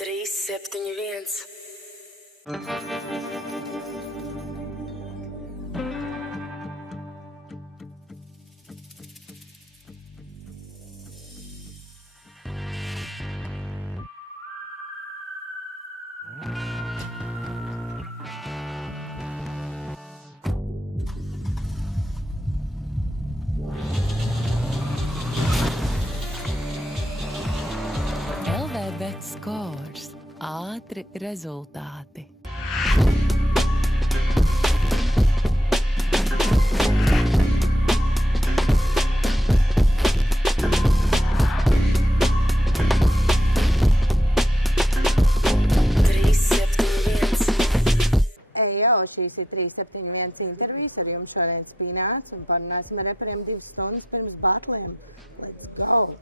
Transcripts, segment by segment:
371. Bet Scores – ātri rezultāti. Šīs ir 371 intervijas, ar jums šodien Spināts un parunāsim ar reperiem 2 stundas pirms batliem. Let's go!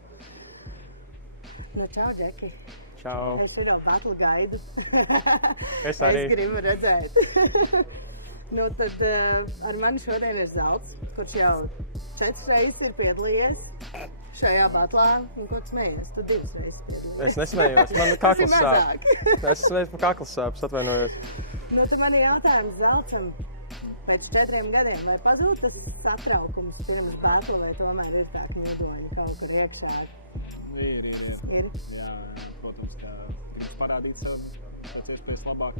Nu, čau, Džeki. Čau. Es šito batlu gaidu. Es arī. Es gribu redzēt. Nu, tad ar mani šodien ir Zalts, kurš jau 4 reizes ir piedalījies šajā batlā. Un ko tu smējies? Tu 2 reizes piedalījies. Es nesmējos, man kakls sāp. Es smējos, man kakls sāp, atvainojos. Nu, tad man ir jautājums Zaltam. Pēc 4 gadiem, vai pazūd tas satraukums pirms batla, vai tomēr ir tā, ka ņudoņi kaut kur iekšā? Ir. Jā, protams, ka gribas parādīt sev pēc iespējas labāk.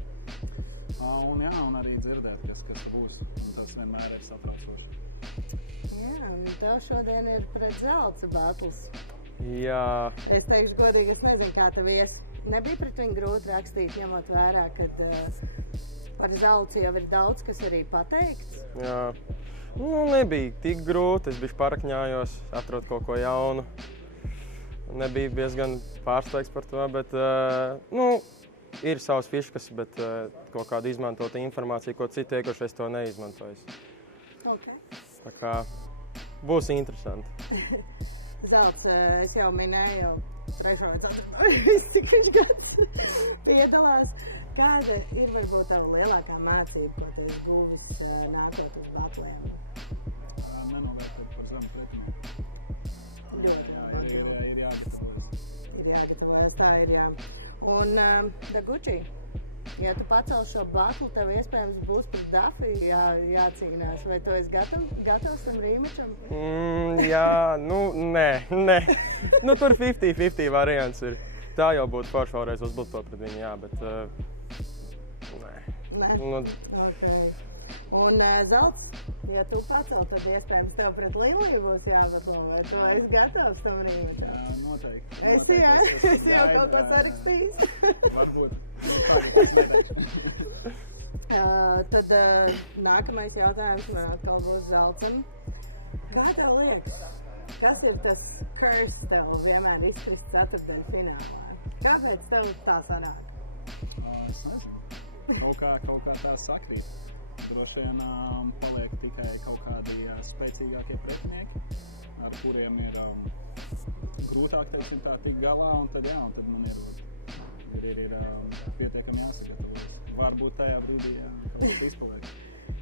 Un arī dzirdēt, kas tu būs. Un tas vienmēr ir satraucoši. Jā, un tev šodien ir pret Zalta batls. Jā. Es teikšu godīgi, es nezinu, kā tev ies. Nebija pret viņu grūti rakstīt, ņemot vērā, kad par Zaltu jau ir daudz, kas arī pateikts. Jā. Nu, nebija tik grūti, es bišķi parakņājos, atrod kaut ko jaunu. Nebija diezgan pārsteigts par to, bet ir savas fiškas, bet kaut kādu izmantot informāciju, ko citi iekošais to neizmantojas. Okay. Tā kā būs interesanti. Zalts, es jau minēju, jau 3. vai 4. cik viņš gads piedalās. Kāda ir varbūt tava lielākā mācība, ko tu esi guvis nākot uz batliem? Nenovērtēt par zemu pretinieku. Ir jāgatavojas. Ir jāgatavojas, tā ir, jā. Un, Daguči, ja tu pacel šo batlu, tev iespējams būs pret Dafi jācīnās. Vai tu esi gatavs tam rīmečam? Jā, nē. Nu, tur 50-50 variants ir. Tā jau būtu forši vēlreiz uzbultot pret viņu, jā, bet nē. Nu, okay. Un Zalts, ja tu pacel, tad iespējams tev pret Liliju būs jābatlo, vai tu esi gatavs tam rīmečam? Jā, noteikti. Esi, jā? Es jau kaut ko sarakstījis. Varbūt. Tad nākamais jautājums man atkal būs Zaltsam. Kā tev liekas, kas ir tas curse tev vienmēr izkrist ceturtdaļu finālā? Kāpēc tev tā sanāk? Es nezinu. Kaut kā tā sakrīt. Droši vien paliek tikai kaut kādi spēcīgākie pretinieki, ar kuriem ir grūtāk, teiksim tā, tikt galā, un tad man ir pietiekami jāsagatavojas. Varbūt tajā brīdī kaut kas izpaliek.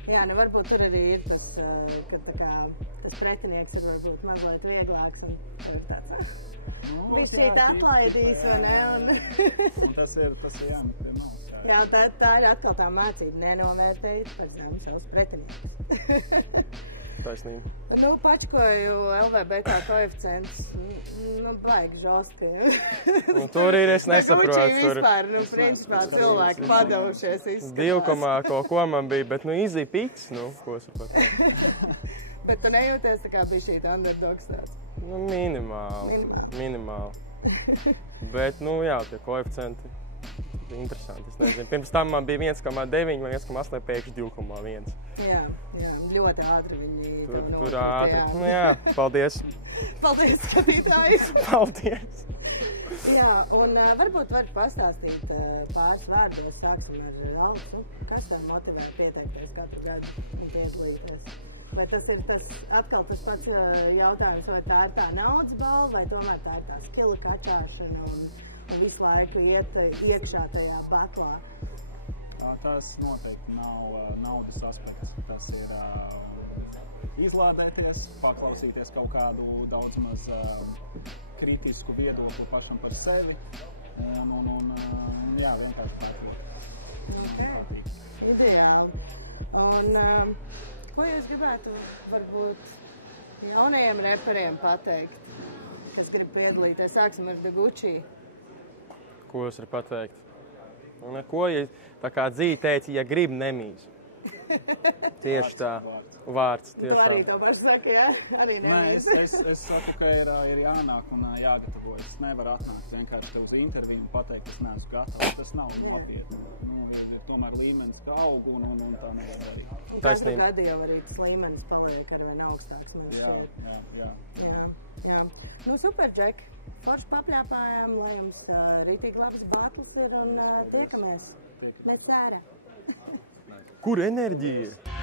Jā, nu varbūt tur arī ir tas, ka tas pretinieks ir varbūt mazliet vieglāks, un tev ir tāds, višķīt atlaidīs, vai ne? Un tas ir jāmeklē nav. Jā, tā ir atkal tā mācība, nenovērtējot par zemu savus pretinieks. Taisnība. Nu, pačkoju LVBT koeficients, baigi žosti. Un tur ir, es nesaprotu. Daguči vispār, principā cilvēki padavušies izskatās. 2, kaut ko man bija, bet easy pits, ko sapat. Bet tu nejūties tā kā bija šī underdogs tāds? Nu, minimāli. Bet, jā, tie koeficienti. Interesanti, es nezinu. Pirms tam man bija 1,9 vai 1,8, pēkšņi 2,1. Jā, ļoti ātri viņi tur ātri. Nu jā, paldies. Paldies, skatītāji. Paldies. Jā, un varbūt var pastāstīt pāris vārdos, sāksim ar Alsu. Kas tev motivē pieteikties katru gadu un piedalīties? Vai tas ir atkal tas pats jautājums, vai tā ir tā naudas balva, vai tomēr tā ir tā skila kačāšana un visu laiku iet iekšā tajā batlā? Tas noteikti nav naudas aspekts. Tas ir izlādēties, paklausīties kaut kādu daudz maz kritisku viedokli pašam par sevi Jā, vienkārši pārkot. Okay. Ideāli. Un ko jūs gribētu varbūt jaunajiem reperiem pateikt, kas grib piedalīties? Sāksim ar Deguchi. Ko jūs varat pateikt? Neko, ja tā kā Dzīve teica, ja grib, nemīz. Tieši tā. Vārds. Tu arī to pašu saki, jā? Arī nemīz. Nē, es saku, ka ir jānāk un jāgatavojas. Es nevaru atnākt vienkārši uz interviju un pateikt, es neesmu gatavs. Tas nav nopietni. Ir tomēr līmenis, ka aug un tā nevar darīt. Un katru gadu jau arī tas līmenis paliek arvien augstāks. Jā. Nu, super, Džek. Forši papļāpājām, lai jums rītīgi labs bātlis ir un tiekamies. Mēs cēra. Kur enerģija?